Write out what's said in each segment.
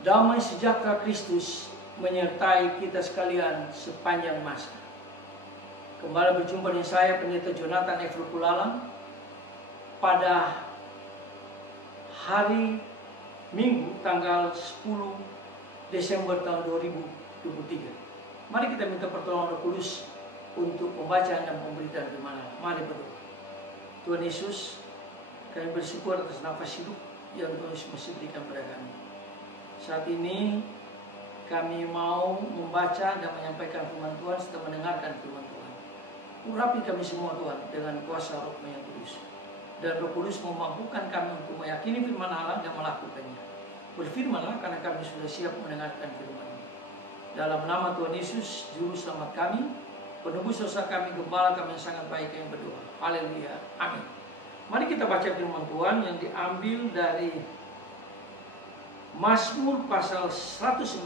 Damai sejahtera Kristus menyertai kita sekalian sepanjang masa. Kembali berjumpa dengan saya, Pendeta Jonathan F. Kulalang, pada hari Minggu tanggal 10 Desember tahun 2023. Mari kita minta pertolongan Roh Kudus untuk pembacaan dan pemberitaan firman Allah. Mari berdoa. Tuhan Yesus, kami bersyukur atas nafas hidup yang Tuhan Yesus masih berikan pada kami. Saat ini kami mau membaca dan menyampaikan firman Tuhan serta mendengarkan firman Tuhan. Urapi kami semua Tuhan dengan kuasa Roh yang Kudus. Dan Roh Kudus memampukan kami untuk meyakini firman Allah dan melakukannya. Berfirmanlah karena kami sudah siap mendengarkan firman-Mu. Dalam nama Tuhan Yesus, Juru Selamat kami, penebus dosa kami, Gembala kami yang sangat baik, yang berdoa. Haleluya. Amin. Mari kita baca firman Tuhan yang diambil dari Mazmur pasal 119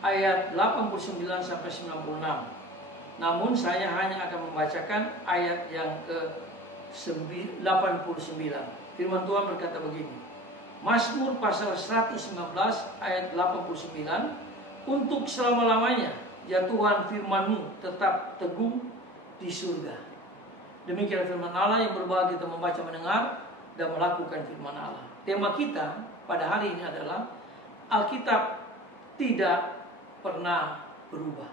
ayat 89 sampai 96. Namun saya hanya akan membacakan ayat yang ke-89. Firman Tuhan berkata begini. Mazmur pasal 119 ayat 89. Untuk selama-lamanya ya Tuhan, firman-Mu tetap teguh di surga. Demikian firman Allah yang berbahagia kita membaca, mendengar, dan melakukan firman Allah. Tema kita pada hari ini adalah Alkitab tidak pernah berubah.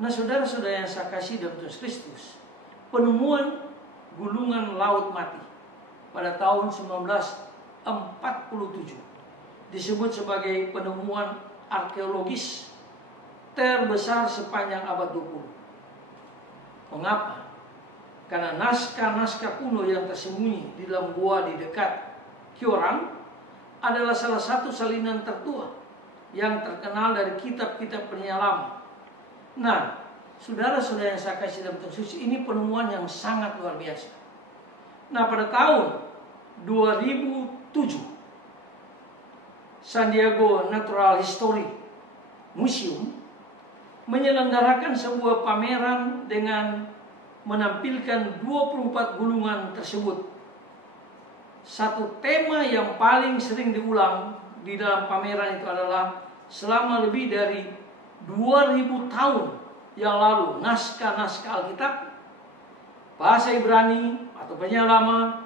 Nah, saudara-saudara yang saya kasih dalam Yesus Kristus, penemuan gulungan laut mati pada tahun 1947 disebut sebagai penemuan arkeologis terbesar sepanjang abad 20. Mengapa? Karena naskah-naskah kuno yang tersembunyi di dalam gua di dekat Kyoran adalah salah satu salinan tertua yang terkenal dari kitab-kitab penyelamat. Nah, saudara-saudara yang saya kasih dalam Yesus, ini penemuan yang sangat luar biasa. Nah, pada tahun 2007, San Diego Natural History Museum menyelenggarakan sebuah pameran dengan menampilkan 24 gulungan tersebut. Satu tema yang paling sering diulang di dalam pameran itu adalah selama lebih dari 2000 tahun yang lalu naskah-naskah Alkitab bahasa Ibrani atau penyelama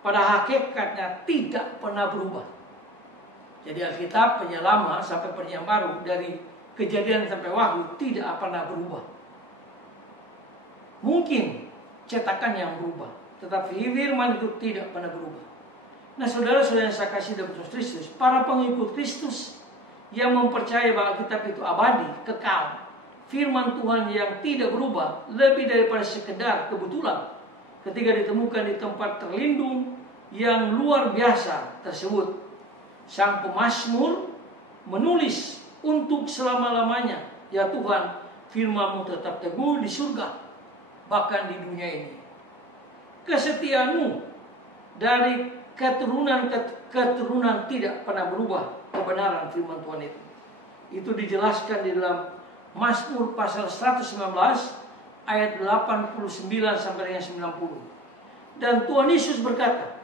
pada hakikatnya tidak pernah berubah. Jadi Alkitab, penyelama sampai perjanjian baru, dari Kejadian sampai Wahyu tidak pernah berubah. Mungkin cetakan yang berubah, tetapi firman itu tidak pernah berubah. Nah, saudara-saudara yang saya kasih dalam Kristus, para pengikut Kristus yang mempercayai bahwa Alkitab itu abadi, kekal, firman Tuhan yang tidak berubah, lebih daripada sekedar kebetulan ketika ditemukan di tempat terlindung yang luar biasa tersebut. Sang pemazmur menulis, untuk selama-lamanya ya Tuhan, firman-Mu tetap teguh di surga, bahkan di dunia ini. Kesetiaan-Mu dari keturunan ke keturunan tidak pernah berubah. Kebenaran firman Tuhan itu dijelaskan di dalam Mazmur pasal 119 ayat 89 sampai dengan 90. Dan Tuhan Yesus berkata,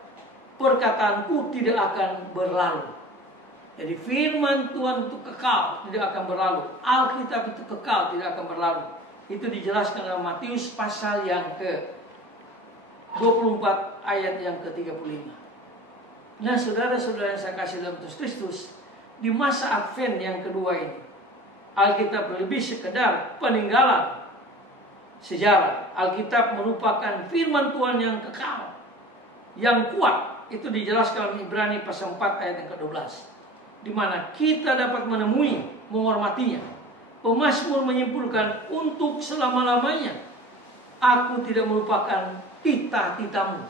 perkataanku tidak akan berlalu. Jadi firman Tuhan itu kekal, tidak akan berlalu. Alkitab itu kekal, tidak akan berlalu. Itu dijelaskan dalam Matius pasal yang ke-24 ayat yang ke-35. Nah, saudara-saudara yang saya kasih dalam Kristus, di masa Advent yang kedua ini, Alkitab lebih sekedar peninggalan sejarah. Alkitab merupakan firman Tuhan yang kekal, yang kuat. Itu dijelaskan dalam Ibrani pasal 4 ayat yang ke-12. Di mana kita dapat menemui, menghormatinya. Pemazmur menyimpulkan, untuk selama-lamanya aku tidak melupakan titah-titah-Mu.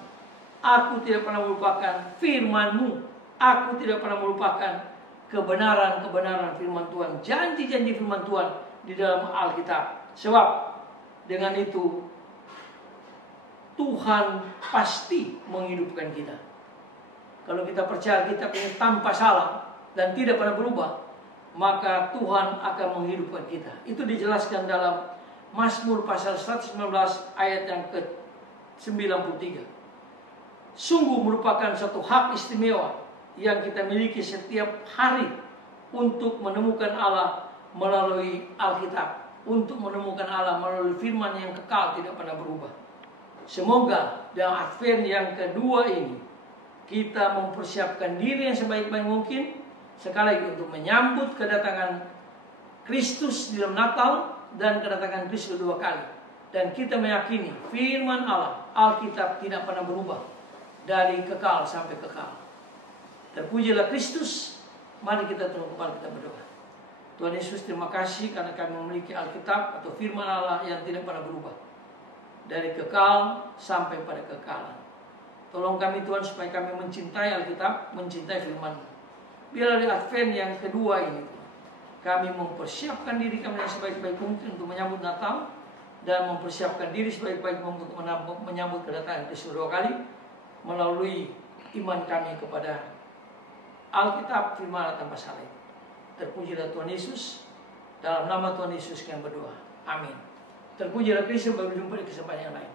Aku tidak pernah melupakan firman-Mu. Aku tidak pernah melupakan kebenaran-kebenaran firman Tuhan, janji-janji firman Tuhan di dalam Alkitab. Sebab dengan itu Tuhan pasti menghidupkan kita. Kalau kita percaya Alkitab ini tanpa salah dan tidak pernah berubah, maka Tuhan akan menghidupkan kita. Itu dijelaskan dalam Mazmur pasal 119 ayat yang ke-93. Sungguh merupakan suatu hak istimewa yang kita miliki setiap hari untuk menemukan Allah melalui Alkitab, untuk menemukan Allah melalui firman yang kekal tidak pernah berubah. Semoga dalam Advent yang kedua ini kita mempersiapkan diri yang sebaik-baik mungkin, sekali lagi untuk menyambut kedatangan Kristus di dalam Natal dan kedatangan Kristus kedua kali. Dan kita meyakini firman Allah, Alkitab tidak pernah berubah dari kekal sampai kekal. Terpujilah Kristus. Mari kita tunduk kepala, kita berdoa. Tuhan Yesus, terima kasih karena kami memiliki Alkitab atau firman Allah yang tidak pernah berubah dari kekal sampai pada kekalan. Tolong kami Tuhan supaya kami mencintai Alkitab, mencintai firman. Biarlah di Advent yang kedua ini kami mempersiapkan diri kami yang sebaik-baik mungkin untuk menyambut Natal, dan mempersiapkan diri sebaik-baik mungkin untuk menyambut kedatangan Kristus kedua kali melalui iman kami kepada Alkitab, firman Allah tanpa salib. Terpujilah Tuhan Yesus. Dalam nama Tuhan Yesus kami berdoa. Amin. Terpujilah Kristus. Sampai berjumpa di kesempatan yang lain.